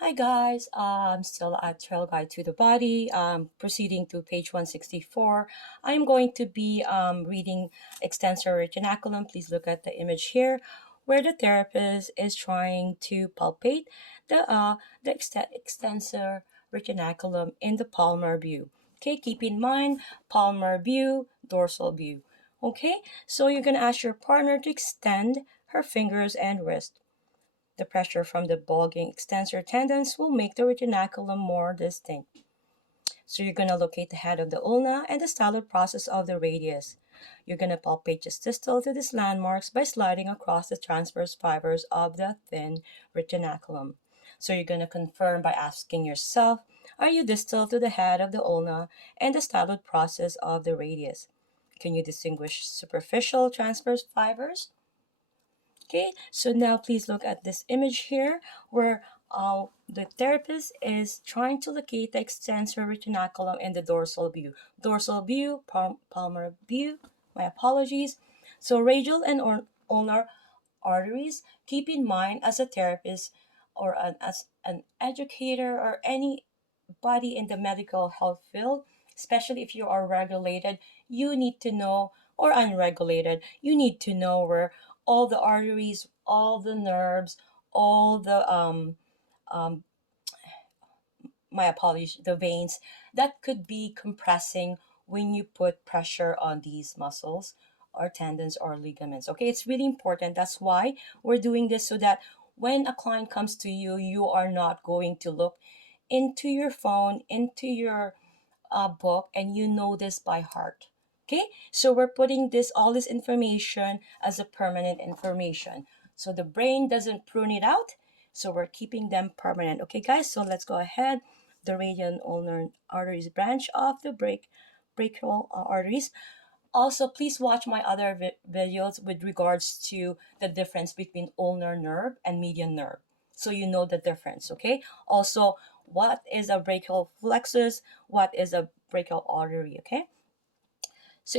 Hi guys, I'm still at Trailguide to the Body. Proceeding to page 164. I'm going to be reading extensor retinaculum. Please look at the image here, where the therapist is trying to palpate the extensor retinaculum in the palmar view. Okay, keep in mind palmar view, dorsal view. Okay, so you're gonna ask your partner to extend her fingers and wrist. The pressure from the bulging extensor tendons will make the retinaculum more distinct. So you're going to locate the head of the ulna and the stellate process of the radius. You're going to palpate just distal to these landmarks by sliding across the transverse fibers of the thin retinaculum. So you're going to confirm by asking yourself, are you distal to the head of the ulna and the stellate process of the radius? Can you distinguish superficial transverse fibers? Okay, so now please look at this image here where the therapist is trying to locate the extensor retinaculum in the dorsal view. Dorsal view, palmar view, my apologies. So radial and ulnar arteries, keep in mind as a therapist or as an educator or anybody in the medical health field, especially if you are regulated, you need to know, or unregulated, you need to know where all the arteries, all the nerves, all the um, my apologies, the veins that could be compressing when you put pressure on these muscles or tendons or ligaments. Okay, it's really important. That's why we're doing this, so that when a client comes to you, you are not going to look into your phone, into your book, and you know this by heart. Okay, so we're putting all this information as a permanent information. So the brain doesn't prune it out. So we're keeping them permanent. Okay, guys, so let's go ahead. The radial and ulnar arteries branch off the brachial arteries. Also, please watch my other videos with regards to the difference between ulnar nerve and median nerve. So you know the difference, okay? Also, what is a brachial plexus? What is a brachial artery, okay? So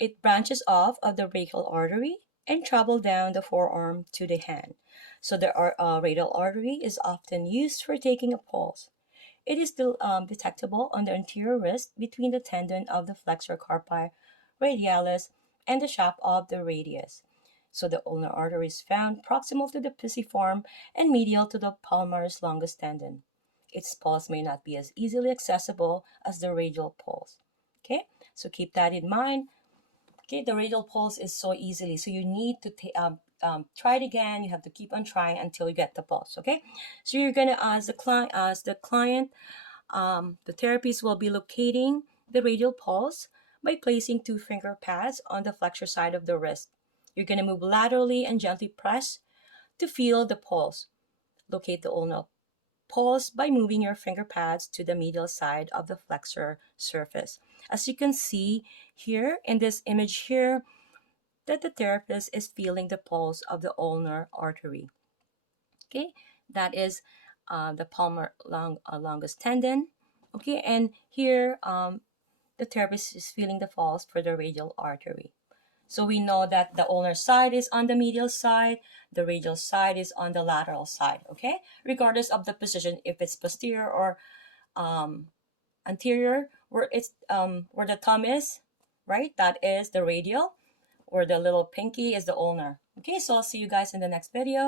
it branches off of the brachial artery and travel down the forearm to the hand. So the radial artery is often used for taking a pulse. It is still detectable on the anterior wrist between the tendon of the flexor carpi radialis and the shaft of the radius. So the ulnar artery is found proximal to the pisiform and medial to the palmaris longus tendon. Its pulse may not be as easily accessible as the radial pulse. Okay, so keep that in mind. Okay, the radial pulse is so easily, so you need to try it again. You have to keep on trying until you get the pulse. Okay, so you're gonna ask the client. The therapist will be locating the radial pulse by placing two finger pads on the flexor side of the wrist. You're gonna move laterally and gently press to feel the pulse. Locate the ulnar pulse by moving your finger pads to the medial side of the flexor surface. As you can see here in this image here, that the therapist is feeling the pulse of the ulnar artery. Okay, that is the longus tendon. Okay, and here the therapist is feeling the pulse for the radial artery. So we know that the ulnar side is on the medial side, the radial side is on the lateral side, okay? Regardless of the position, if it's posterior or anterior, where the thumb is, right? That is the radial, where the little pinky is the ulnar. Okay, so I'll see you guys in the next video.